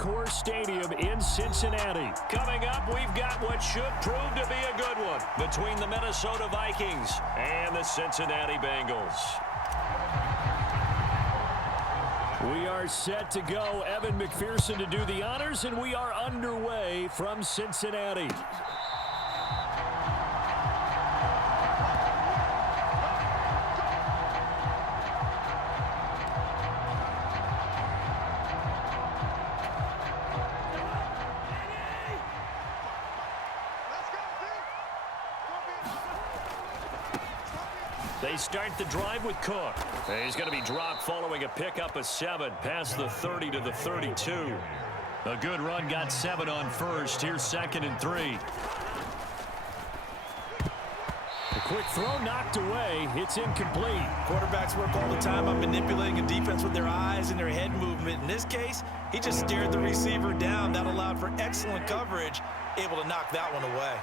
Concourse Stadium in Cincinnati. Coming up, we've got what should prove to be a good one between the Minnesota Vikings and the Cincinnati Bengals. We are set to go. Evan McPherson to do the honors, and we are underway from Cincinnati. They start the drive with Cook. He's going to be dropped following a pickup of 7 past the 30 to the 32. A good run got 7 on first. Here's 2nd and 3. A quick throw knocked away. It's incomplete. Quarterbacks work all the time on manipulating a defense with their eyes and their head movement. In this case, he just stared the receiver down. That allowed for excellent coverage, able to knock that one away.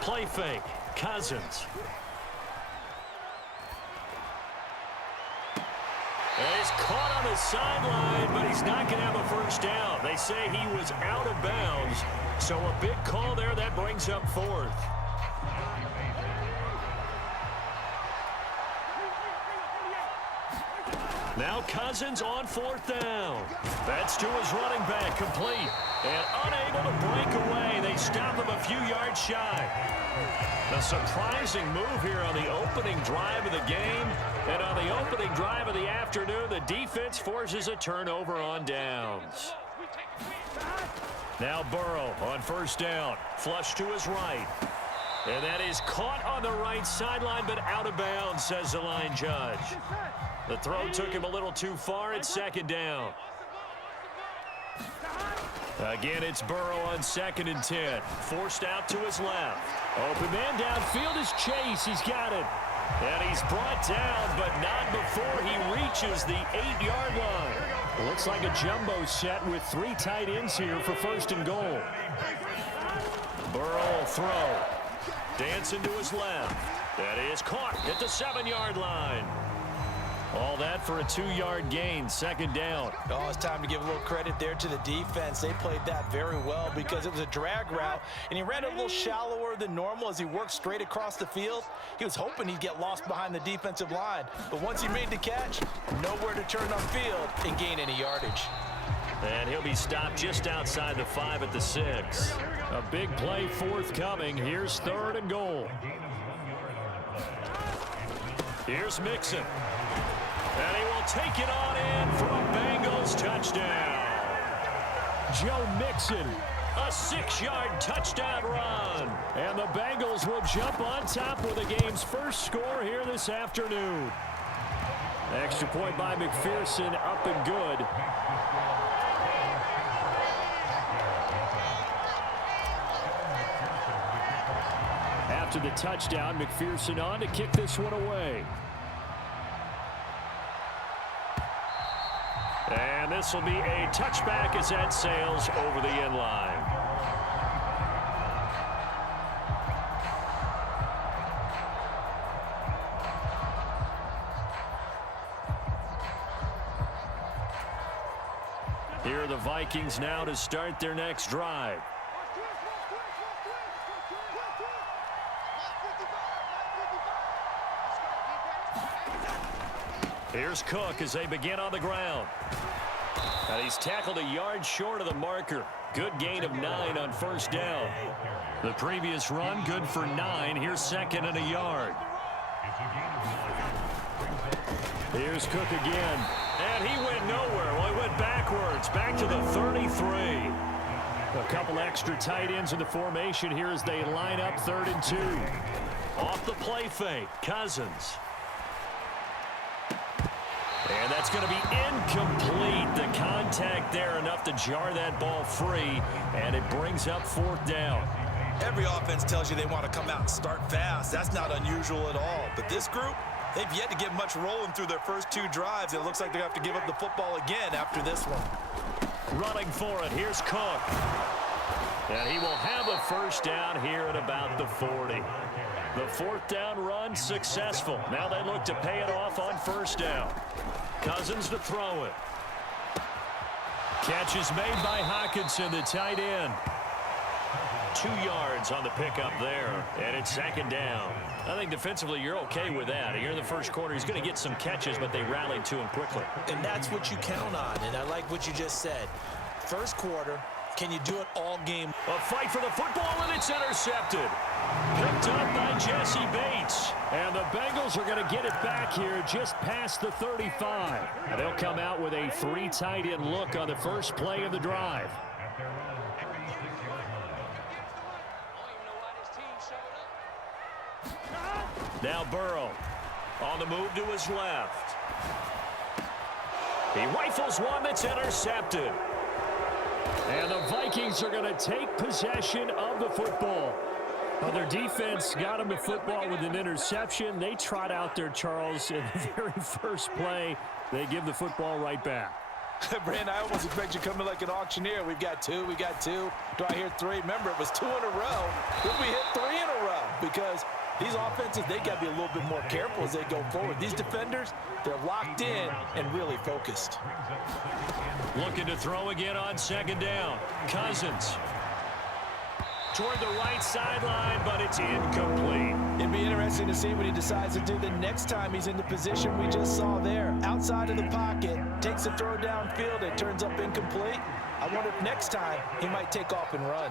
Play fake. Cousins. He's caught on the sideline, but he's not going to have a first down. They say he was out of bounds, so a big call there that brings up 4th. Now Cousins on 4th down. That's to his running back, complete. And unable to break away. They stop him a few yards shy. A surprising move here on the opening drive of the game. And on the opening drive of the afternoon, the defense forces a turnover on downs. Now Burrow on 1st down. Flush to his right. And that is caught on the right sideline, but out of bounds, says the line judge. The throw took him a little too far. It's 2nd down. Again, it's Burrow on 2nd and 10. Forced out to his left. Open man downfield is Chase. He's got it. And he's brought down, but not before he reaches the 8-yard line. Looks like a jumbo set with 3 tight ends here for 1st and goal. Burrow throw. Dancing to his left. That is caught at the 7-yard line. All that for a 2-yard gain, 2nd down. Oh, it's time to give a little credit there to the defense. They played that very well because it was a drag route, and he ran a little shallower than normal as he worked straight across the field. He was hoping he'd get lost behind the defensive line, but once he made the catch, nowhere to turn upfield and gain any yardage. And he'll be stopped just outside the 5 at the 6. A big play forthcoming. Here's 3rd and goal. Here's Mixon. And he will take it on in for a Bengals touchdown. Joe Mixon, a 6-yard touchdown run. And the Bengals will jump on top with the game's first score here this afternoon. Extra point by McPherson, up and good. After the touchdown, McPherson on to kick this one away. And this will be a touchback as that sails over the end line. Here are the Vikings now to start their next drive. Here's Cook as they begin on the ground. And he's tackled a yard short of the marker. Good gain of 9 on 1st down. The previous run, good for 9. Here's 2nd and a yard. Here's Cook again. And he went nowhere. Well, he went backwards, back to the 33. A couple extra tight ends in the formation here as they line up 3rd and 2. Off the play fake, Cousins. And that's going to be incomplete. The contact there enough to jar that ball free, and it brings up 4th down. Every offense tells you they want to come out and start fast. That's not unusual at all. But this group, they've yet to get much rolling through their first 2 drives. It looks like they have to give up the football again after this one. Running for it, here's Cook. And he will have a first down here at about the 40. The 4th down run successful. Now they look to pay it off on 1st down. Cousins to throw it. Catch is made by Hockenson, the tight end. 2 yards on the pickup there, and it's second down. I think defensively you're okay with that. Here in the first quarter, he's going to get some catches, but they rallied to him quickly. And that's what you count on, and I like what you just said. First quarter, can you do it all game? A fight for the football, and it's intercepted. Picked up by Jesse Bates. And the Bengals are going to get it back here just past the 35. And they'll come out with a 3 tight end look on the first play of the drive. Now Burrow on the move to his left. He rifles one that's intercepted. And the Vikings are going to take possession of the football. Well, their defense got them the football with an interception. They trot out there, Charles, in the very first play. They give the football right back. Brandon, I almost expect you coming like an auctioneer. We've got 2, we got 2. Do I hear 3? Remember, it was 2 in a row. Then we hit 3 in a row because these offenses, they got to be a little bit more careful as they go forward. These defenders, they're locked in and really focused. Looking to throw again on second down. Cousins toward the right sideline, but it's incomplete. It'd be interesting to see what he decides to do the next time he's in the position we just saw there. Outside of the pocket, takes a throw downfield, it turns up incomplete. I wonder if next time he might take off and run.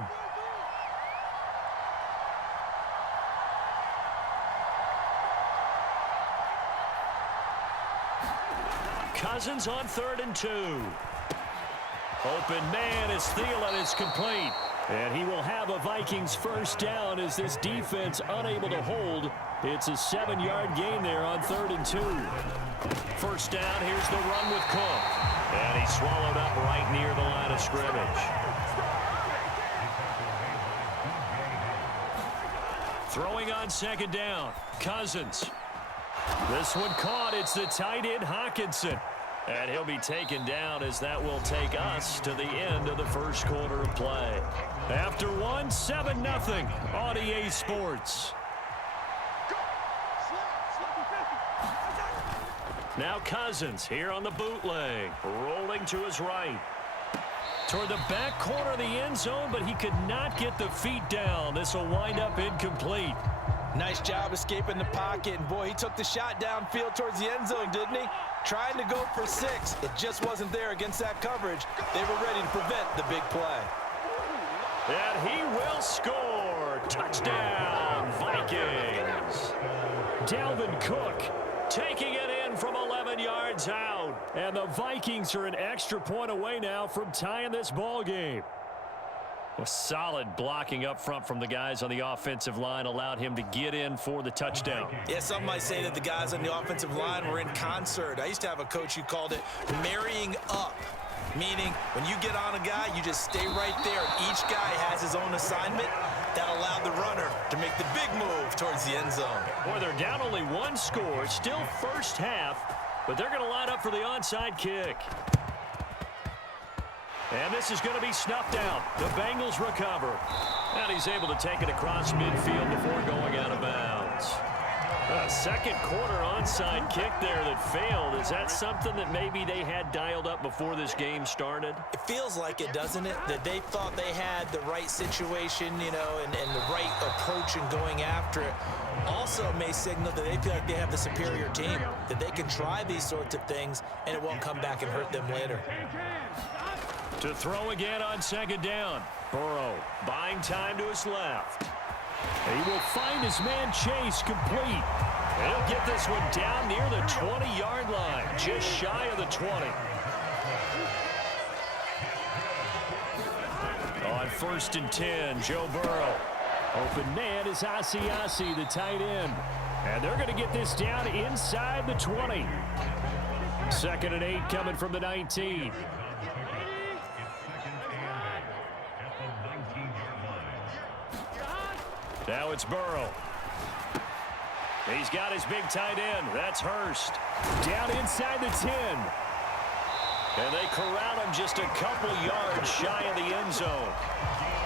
Cousins on 3rd and 2. Open man is Thielen. It's complete. And he will have a Vikings first down as this defense unable to hold. It's a 7-yard gain there on 3rd and 2. First down, here's the run with Cook. And he's swallowed up right near the line of scrimmage. Throwing on second down, Cousins. This one caught. It's the tight end, Hockenson. And he'll be taken down as that will take us to the end of the first quarter of play. After 7-0 on EA Sports. Now Cousins here on the bootleg. Rolling to his right. Toward the back corner of the end zone, but he could not get the feet down. This will wind up incomplete. Nice job escaping the pocket. And boy, he took the shot downfield towards the end zone, didn't he? Trying to go for 6. It just wasn't there against that coverage. They were ready to prevent the big play. And he will score. Touchdown, Vikings. Dalvin Cook taking it in from 11 yards out. And the Vikings are an extra point away now from tying this ball game. Well, solid blocking up front from the guys on the offensive line allowed him to get in for the touchdown. Yeah, some might say that the guys on the offensive line were in concert. I used to have a coach who called it marrying up, meaning when you get on a guy, you just stay right there. Each guy has his own assignment. That allowed the runner to make the big move towards the end zone. Boy, they're down only 1 score, still first half, but they're going to line up for the onside kick. And this is going to be snuffed out. The Bengals recover. And he's able to take it across midfield before going out of bounds. A second quarter onside kick there that failed. Is that something that maybe they had dialed up before this game started? It feels like it, doesn't it? That they thought they had the right situation, you know, and the right approach in going after it. Also may signal that they feel like they have the superior team, that they can try these sorts of things and it won't come back and hurt them later. To throw again on second down. Burrow buying time to his left. He will find his man Chase complete. And he'll get this one down near the 20-yard line, just shy of the 20. On 1st and 10, Joe Burrow. Open man is Asiasi, the tight end. And they're going to get this down inside the 20. 2nd and 8 coming from the 19. Now it's Burrow. He's got his big tight end. That's Hurst. Down inside the 10. And they corral him just a couple yards shy of the end zone.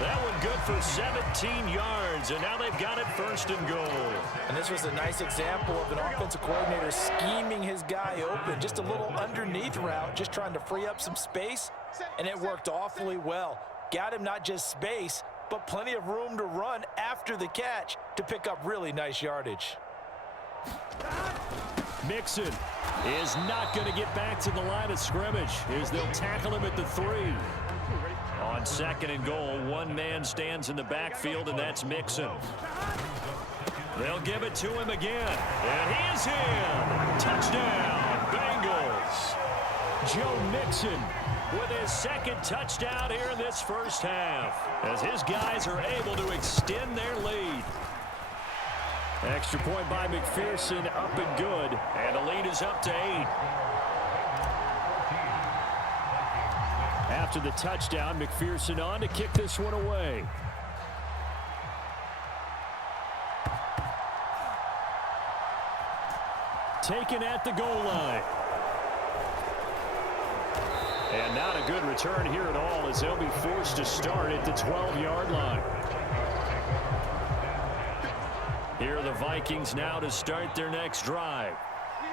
That one good for 17 yards, and now they've got it first and goal. And this was a nice example of an offensive coordinator scheming his guy open. Just a little underneath route, just trying to free up some space, and it worked awfully well. Got him not just space, but plenty of room to run after the catch to pick up really nice yardage. Mixon is not going to get back to the line of scrimmage as they'll tackle him at the 3. On second and goal, one man stands in the backfield, and that's Mixon. They'll give it to him again, and he is in. Touchdown, Bengals. Joe Mixon with his second touchdown here in this first half, as his guys are able to extend their lead. Extra point by McPherson, up and good, and the lead is up to 8. After the touchdown, McPherson on to kick this one away. Taken at the goal line. And not a good return here at all, as they'll be forced to start at the 12-yard line. Here are the Vikings now to start their next drive.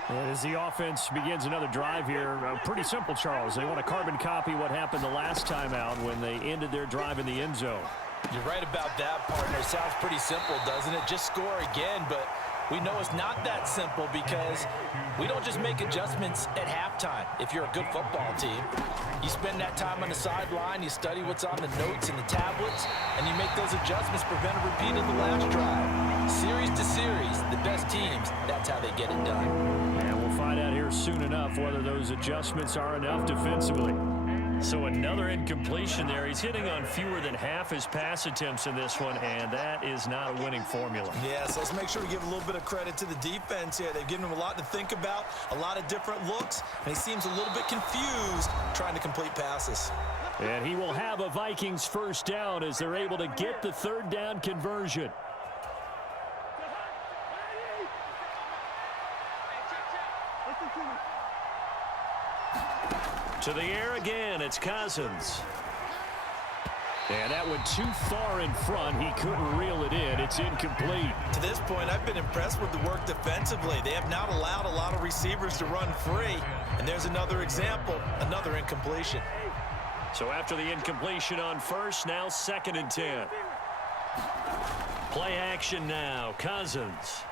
As the offense begins another drive here, pretty simple, Charles. They want to carbon copy what happened the last time out when they ended their drive in the end zone. You're right about that, partner. Sounds pretty simple, doesn't it? Just score again, but we know it's not that simple because we don't just make adjustments at halftime. If you're a good football team, you spend that time on the sideline, you study what's on the notes and the tablets, and you make those adjustments, prevent a repeat of the last drive. Series to series, the best teams, that's how they get it done. And we'll find out here soon enough whether those adjustments are enough defensively. So another incompletion there. He's hitting on fewer than half his pass attempts in this one, and that is not a winning formula. Yes, let's make sure we give a little bit of credit to the defense here. They've given him a lot to think about, a lot of different looks, and he seems a little bit confused trying to complete passes. And he will have a Vikings first down as they're able to get the third down conversion. To the air again, it's Cousins. And that went too far in front. He couldn't reel it in. It's incomplete. To this point, I've been impressed with the work defensively. They have not allowed a lot of receivers to run free. And there's another example, another incompletion. So after the incompletion on first, now 2nd and 10. Play action now, Cousins.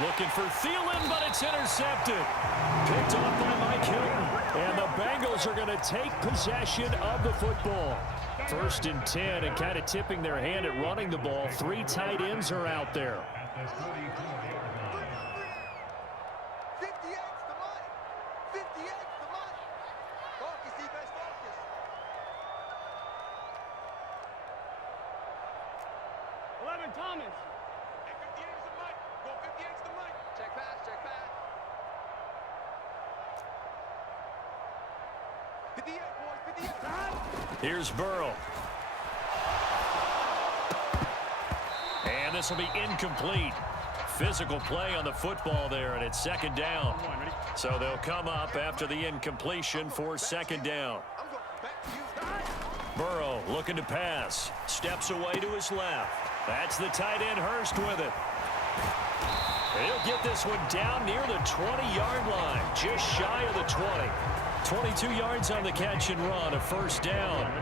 Looking for Thielen, but it's intercepted. Picked off by Mike Hilton. And the Bengals are going to take possession of the football. 1st and 10, and kind of tipping their hand at running the ball. 3 tight ends are out there. Thomas. Check pass, check pass. 58, boys, 58. Here's Burrow. And this will be incomplete. Physical play on the football there, and it's 2nd down. So they'll come up after the incompletion for 2nd down. Burrow looking to pass. Steps away to his left. That's the tight end Hurst with it. He'll get this one down near the 20-yard line, just shy of the 20. 22 yards on the catch and run, a 1st down.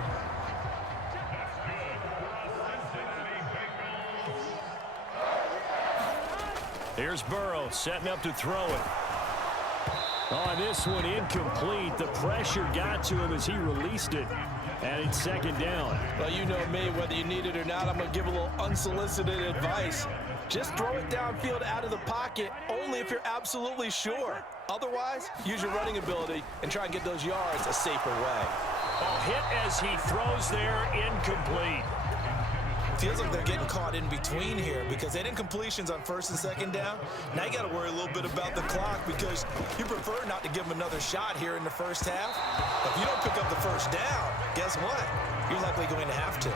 Here's Burrow setting up to throw it. On this one, incomplete. The pressure got to him as he released it. And it's 2nd down. Well, you know me, whether you need it or not, I'm going to give a little unsolicited advice. Just throw it downfield out of the pocket only if you're absolutely sure. Otherwise, use your running ability and try and get those yards a safer way. A hit as he throws there, incomplete. Feels like they're getting caught in between here because they had incompletions on 1st and 2nd down. Now you got to worry a little bit about the clock because you prefer not to give them another shot here in the first half. But if you don't pick up the 1st down, guess what? You're likely going to have to.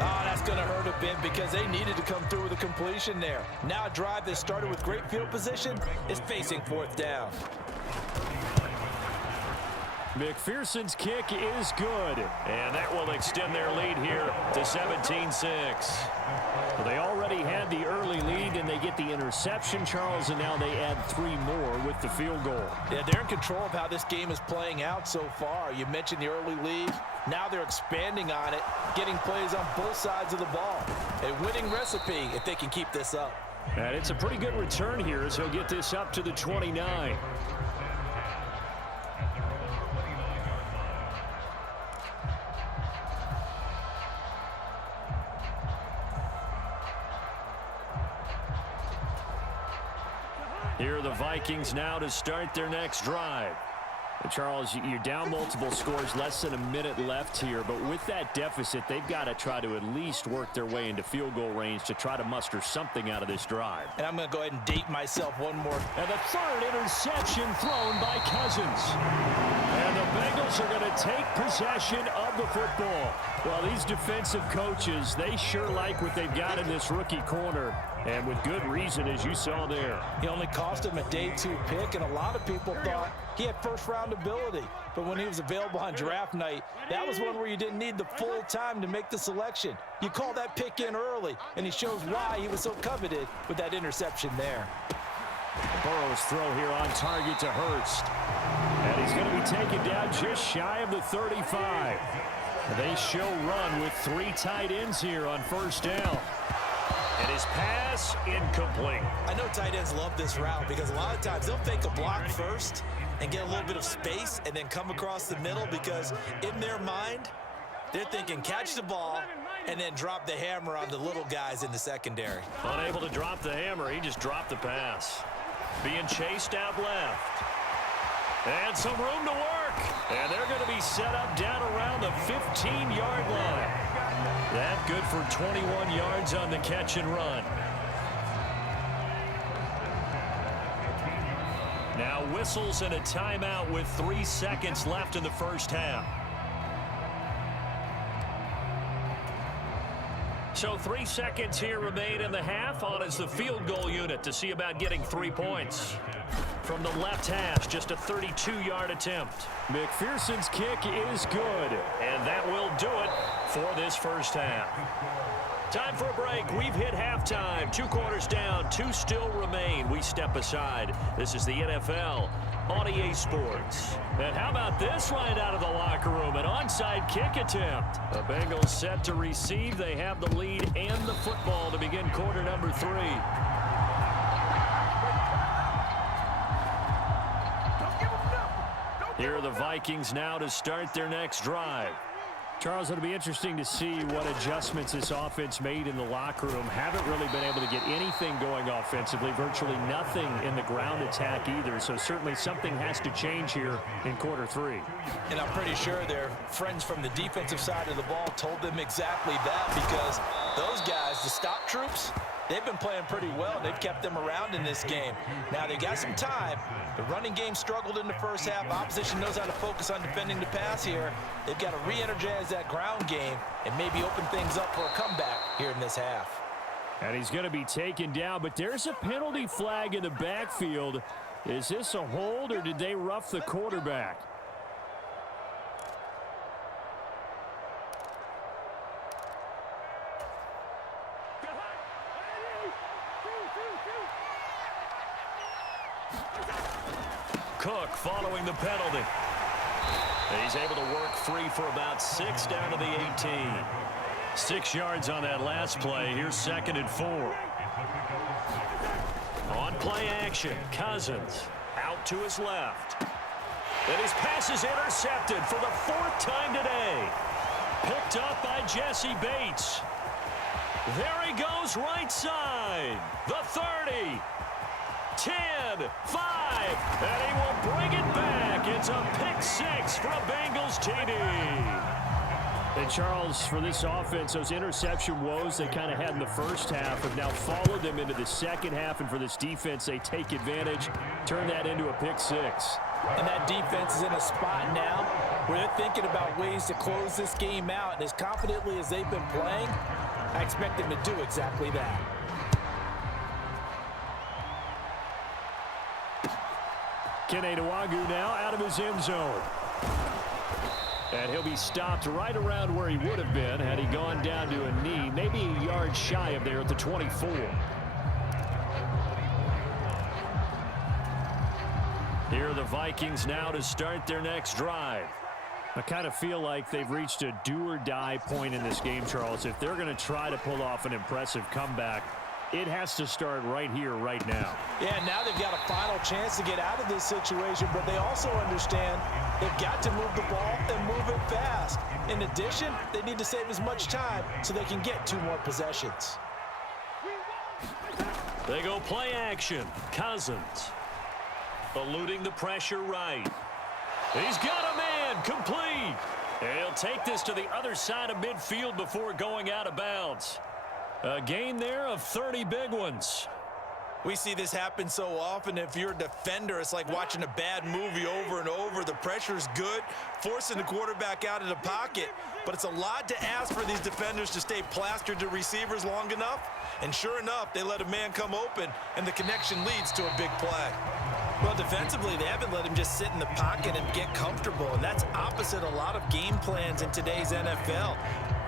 Oh, that's going to hurt a bit because they needed to come through with a completion there. Now a drive that started with great field position is facing 4th down. McPherson's kick is good. And that will extend their lead here to 17-6. Well, they already had the early lead, and they get the interception, Charles, and now they add 3 more with the field goal. Yeah, they're in control of how this game is playing out so far. You mentioned the early lead. Now they're expanding on it, getting plays on both sides of the ball. A winning recipe if they can keep this up. And it's a pretty good return here as he'll get this up to the 29. Here are the Vikings now to start their next drive. Charles, you're down multiple scores, less than a minute left here, but with that deficit, they've got to try to at least work their way into field goal range to try to muster something out of this drive. And I'm going to go ahead and date myself one more. And the third interception thrown by Cousins. And the Bengals are going to take possession of the football. Well, these defensive coaches, they sure like what they've got in this rookie corner, and with good reason, as you saw there. He only cost him a day 2 pick, and a lot of people thought he had first-round ability. But when he was available on draft night, that was one where you didn't need the full time to make the selection. You call that pick in early, and he shows why he was so coveted with that interception there. Burrow's throw here on target to Hurst. And he's going to be taken down just shy of the 35. They show run with 3 tight ends here on first down. And his pass incomplete. I know tight ends love this route because a lot of times they'll fake a block first and get a little bit of space and then come across the middle because in their mind, they're thinking catch the ball and then drop the hammer on the little guys in the secondary. Unable to drop the hammer, he just dropped the pass. Being chased out left. And some room to work. And they're going to be set up down around the 15-yard line. That good for 21 yards on the catch and run. Now whistles and a timeout with 3 seconds left in the first half. So 3 seconds here remain in the half. On is the field goal unit to see about getting 3 points. From the left hash, just a 32-yard attempt. McPherson's kick is good, and that will do it for this first half. Time for a break. We've hit halftime. 2 quarters down, 2 still remain. We step aside. This is the NFL on EA Sports. And how about this right out of the locker room? An onside kick attempt. The Bengals set to receive. They have the lead and the football to begin quarter number 3. Here are the Vikings now to start their next drive. Charles, it'll be interesting to see what adjustments this offense made in the locker room. Haven't really been able to get anything going offensively, virtually nothing in the ground attack either. So certainly something has to change here in quarter 3. And I'm pretty sure their friends from the defensive side of the ball told them exactly that because those guys, the stop troops, they've been playing pretty well, and they've kept them around in this game. Now, they got some time. The running game struggled in the first half. Opposition knows how to focus on defending the pass here. They've got to re-energize that ground game and maybe open things up for a comeback here in this half. And he's going to be taken down, but there's a penalty flag in the backfield. Is this a hold, or did they rough the quarterback? Cook following the penalty. He's able to work free for about 6 down to the 18. 6 yards on that last play. Here's 2nd and 4. On play action, Cousins out to his left. And his pass is intercepted for the 4th time today. Picked up by Jesse Bates. There he goes right side. The 30. 10, 5, and he will bring it back. It's a pick 6 for a Bengals TD. And Charles, for this offense, those interception woes they kind of had in the first half have now followed them into the second half, and for this defense, they take advantage, turn that into a pick 6. And that defense is in a spot now where they're thinking about ways to close this game out, and as confidently as they've been playing, I expect them to do exactly that. Kenewagu now out of his end zone. And he'll be stopped right around where he would have been had he gone down to a knee, maybe a yard shy of there at the 24. Here are the Vikings now to start their next drive. I kind of feel like they've reached a do-or-die point in this game, Charles. If they're going to try to pull off an impressive comeback, it has to start right here, right now. Yeah, now they've got a final chance to get out of this situation, but they also understand they've got to move the ball and move it fast. In addition, they need to save as much time so they can get 2 more possessions. They go play action. Cousins eluding the pressure right. He's got a man complete. He'll take this to the other side of midfield before going out of bounds. A gain there of 30 big ones. We see this happen so often. If you're a defender, it's like watching a bad movie over and over. The pressure is good, forcing the quarterback out of the pocket. But it's a lot to ask for these defenders to stay plastered to receivers long enough. And sure enough, they let a man come open, and the connection leads to a big play. Well, defensively, they haven't let him just sit in the pocket and get comfortable. And that's opposite a lot of game plans in today's NFL.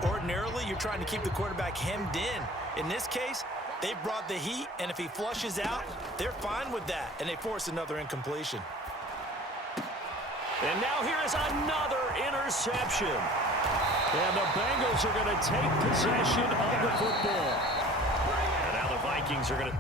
Ordinarily, you're trying to keep the quarterback hemmed in. In this case, they brought the heat, and if he flushes out, they're fine with that, and they force another incompletion. And now here is another interception. And the Bengals are going to take possession of the football. And now the Vikings are going to...